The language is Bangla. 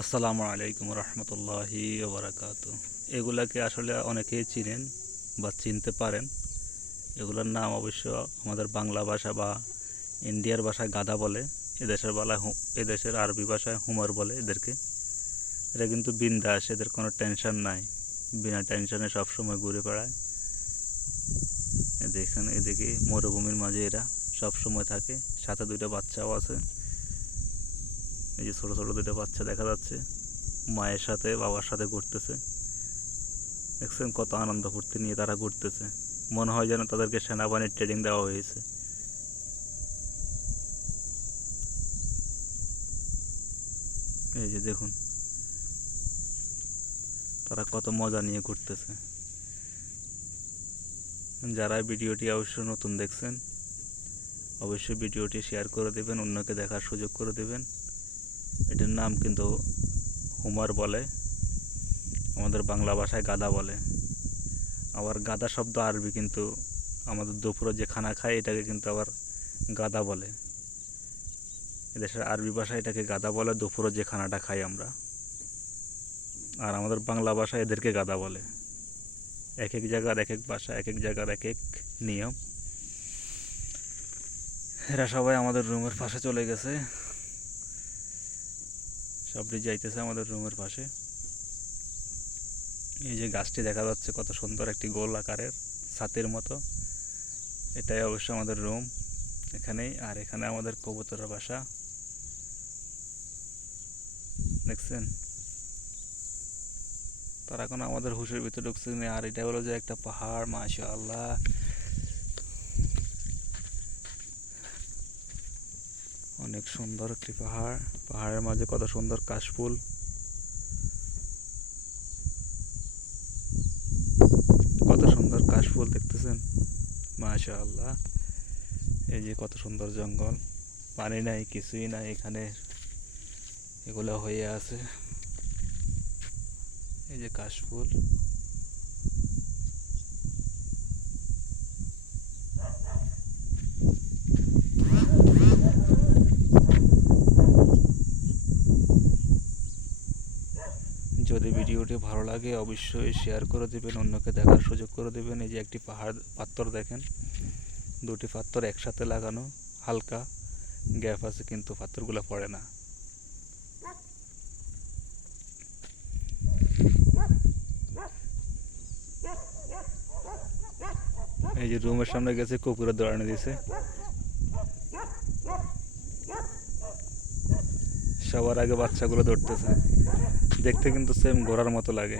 আসসালামু আলাইকুম রহমতুল্লাহি ওবরাকাতু। এগুলাকে আসলে অনেকেই চিনেন বা চিনতে পারেন। এগুলোর নাম অবশ্য আমাদের বাংলা ভাষা বা ইন্ডিয়ার ভাষায় গাধা বলে, এদেশের আরবি ভাষায় হুমর বলে এদেরকে। এরা কিন্তু বিন্দাস, এদের কোনো টেনশন নাই, বিনা টেনশনে সবসময় ঘুরে বেড়ায়। দেখেন এদিকে মরুভূমির মাঝে এরা সবসময় থাকে, সাথে দুইটা বাচ্চাও আছে। এই যে ছোটো ছোটো দুইটা বাচ্চা দেখা যাচ্ছে, মায়ের সাথে বাবার সাথে ঘুরতেছে। দেখছেন কত আনন্দ ফুর্তি নিয়ে তারা ঘুরতেছে, মনে হয় যেন তাদেরকে সেনাবাহিনীর ট্রেনিং দেওয়া হয়েছে। এই যে দেখুন তারা কত মজা নিয়ে ঘুরতেছে। যারা ভিডিওটি অবশ্য নতুন দেখছেন, অবশ্যই ভিডিওটি শেয়ার করে দেবেন, অন্যকে দেখার সুযোগ করে দেবেন। এটার নাম কিন্তু হুমার বলে, আমাদের বাংলা ভাষায় গাধা বলে। আবার গাধা শব্দ আরবি, কিন্তু আমাদের দুপুরে যে খানা খায় এটাকে কিন্তু আবার গাধা বলে। এদেশের আরবি ভাষায় এটাকে গাধা বলে, দুপুরে যে খানাটা খাই আমরা। আর আমাদের বাংলা ভাষায় এদেরকে গাধা বলে। এক এক জায়গার এক এক ভাষা, এক এক জায়গার এক এক নিয়ম। এরা সবাই আমাদের রুমের পাশে চলে গেছে, সবটি যাইতেছে আমাদের রুমের পাশে। এই যে গাছটি দেখা যাচ্ছে কত সুন্দর, একটি গোল আকারের ছাতির মতো। এটাই অবশ্য আমাদের রুম এখানেই। আর এখানে আমাদের কবুতরের বাসা, দেখছেন তারা এখন আমাদের হুশের ভিতরে ঢুকছে। আর এটা হলো যে একটা পাহাড়, মাশাআল্লাহ, অনেক সুন্দর একটি পাহাড়। পাহাড়ের মাঝে কত সুন্দর কাশফুল, কত সুন্দর কাশফুল দেখতেছেন, মাশাআল্লাহ। এই যে কত সুন্দর জঙ্গল, পানি নাই, কিছুই নাই এখানে, এগুলো হয়ে আছে। এই যে কাশফুল, যদি ভিডিওটি ভালো লাগে অবশ্যই শেয়ার করে দেবেন, অন্যকে দেখার সুযোগ করে দেবেন। এই যে একটি পাথর দেখেন, দুটি পাথর একসাথে লাগানো, হালকা গ্যাপ আছে কিন্তু পাথরগুলো পড়ে না। এই যে রুমের সামনে গেছে, কুকুরে দৌড়ানো দিয়েছে। সবার আগে বাচ্চাগুলো দৌড়তেছে, দেখতে কিন্তু সেম ঘোড়ার মতো লাগে।